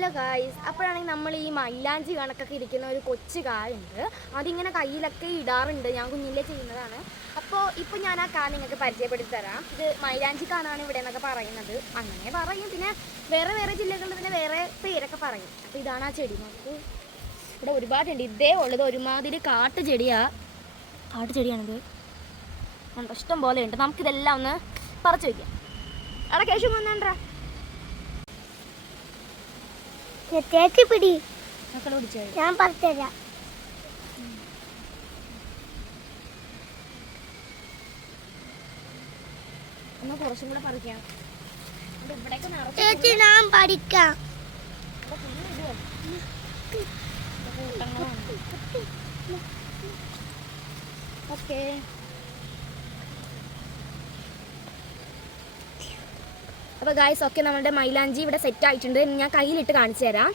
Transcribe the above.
Hello guys, അപ്പോഴാണെങ്കിൽ നമ്മൾ ഈ മൈലാഞ്ചി കണക്കൊക്കെ ഇരിക്കുന്ന ഒരു കൊച്ചു കായുണ്ട്. അതിങ്ങനെ കയ്യിലൊക്കെ ഇടാറുണ്ട്. ഞാൻ കുഞ്ഞിലേ ചെയ്യുന്നതാണ്. ഇപ്പോൾ ഞാൻ ആ കാ നിങ്ങൾക്ക് പരിചയപ്പെടുത്തി തരാം. ഇത് മൈലാഞ്ചി കാണാണ് ഇവിടെ എന്നൊക്കെ പറയുന്നത്. അങ്ങനെ പറയും. പിന്നെ വേറെ വേറെ ജില്ലകളിൽ തന്നെ വേറെ പേരൊക്കെ പറയും. അപ്പോൾ ഇതാണ് ആ ചെടി. നമുക്ക് ഇവിടെ ഒരുപാടുണ്ട്. ഇതേ ഉള്ളത് ഒരുമാതിരി കാട്ടുചെടിയാണിത്. ഇഷ്ടം പോലെ ഉണ്ട്. നമുക്കിതെല്ലാം ഒന്ന് പറിച്ചു വയ്ക്കാം. അവിടെ കേശു വന്നാണ്ടാ ചേച്ചി പിടി, മക്കളെ പിടിച്ചോ. ഞാൻ പറഞ്ഞുതരാം. ഒന്ന് കുറച്ചും കൂടെ പറിക്കാം. ചേച്ചി ഞാൻ പഠിക്കാം. ഓക്കെ, അപ്പോൾ ഗായ്സ്, ഓക്കെ, നമ്മളുടെ മൈലാഞ്ചി ഇവിടെ സെറ്റ് ആയിട്ടുണ്ട്. ഞാൻ കയ്യിലിട്ട് കാണിച്ചു തരാം.